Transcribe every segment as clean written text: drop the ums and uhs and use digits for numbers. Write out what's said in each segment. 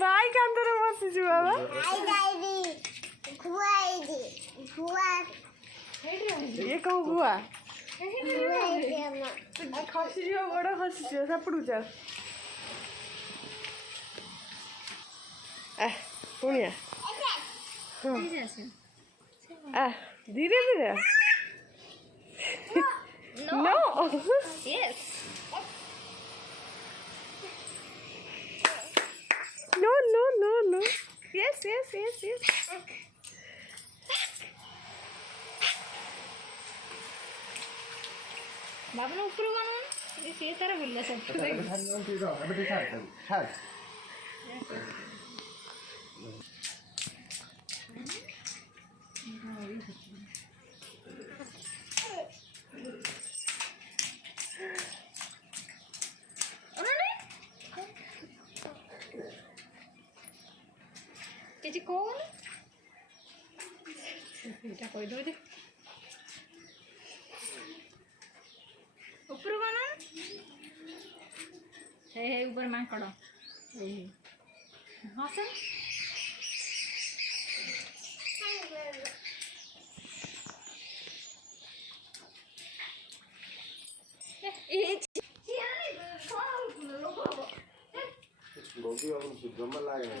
भाई कांदर बसिछु बाबा ये कौन हुआ खसी बड़ा खसी सपड़ू जा पुनिया धीरे धीरे no Yes. No, no, no, no. Yes, yes, yes, yes. बाबा ने ऊपर गाना ये सारा बोल सब Jadi kau ni, kita kau itu je. ऊपर गाना, हे ऊपर मां करो, हाँ सर. गोभी और जमा लाएगा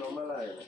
जमा लाएगा